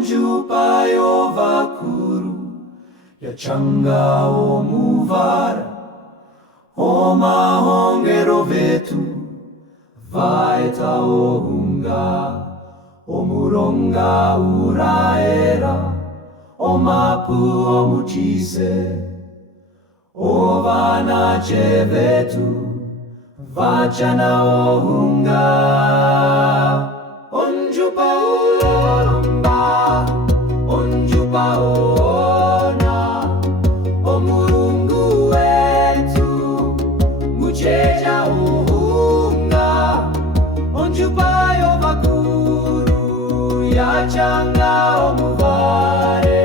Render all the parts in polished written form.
onjupayo vakuru yachanga omuvara omahongero vetu vaeta ohunga omuronga uraera omapu omuchise ovanache vetu vachana ohunga onjupa olomba onjupa ona omurungu wetu mucheja ohunga onjupa yo vakuru yachanga omuvare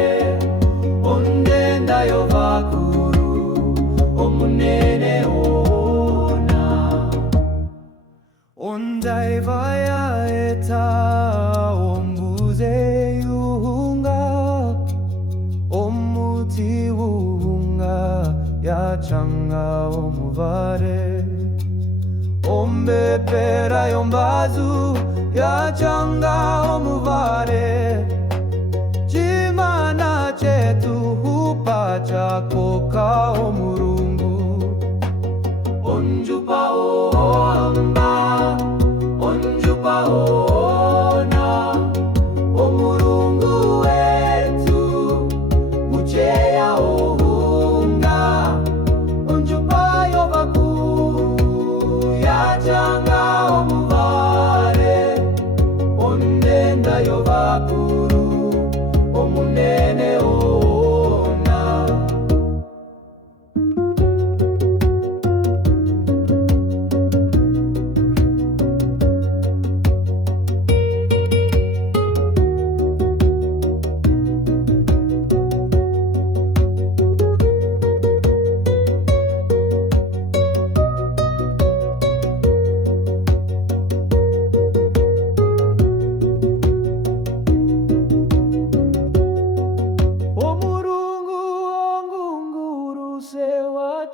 ondenda yo vakuru omunene Ondaivaya eta ombuze yuhunga omuti wuhunga yachanga omuvare ombepera yombazu yachanga omuvare chimana chetu hupacha koka omurungu onjupa olomba onjupa ona omurungu wetu mucheya ohunga onjupa yo vakuru yachanga omuvare ondenda yo vakuru omunene ona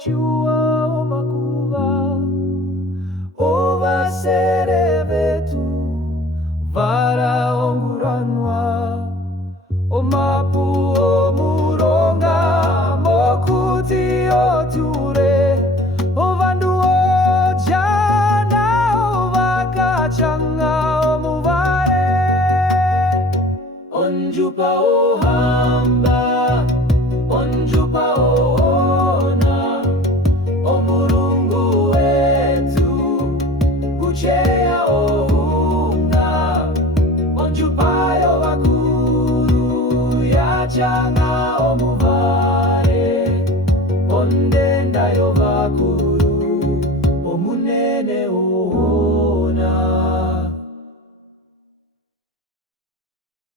Chua omakuva ovasere vetu vara onguranwa omapu omuronga mokuti oture ovandu ojana ovakachanga omuvare onjupa ohamba onjupa ona omurungu wetu kucheya ohunga onjupa yo vakuru yachanga omuvare ondenda yo vakuru omunene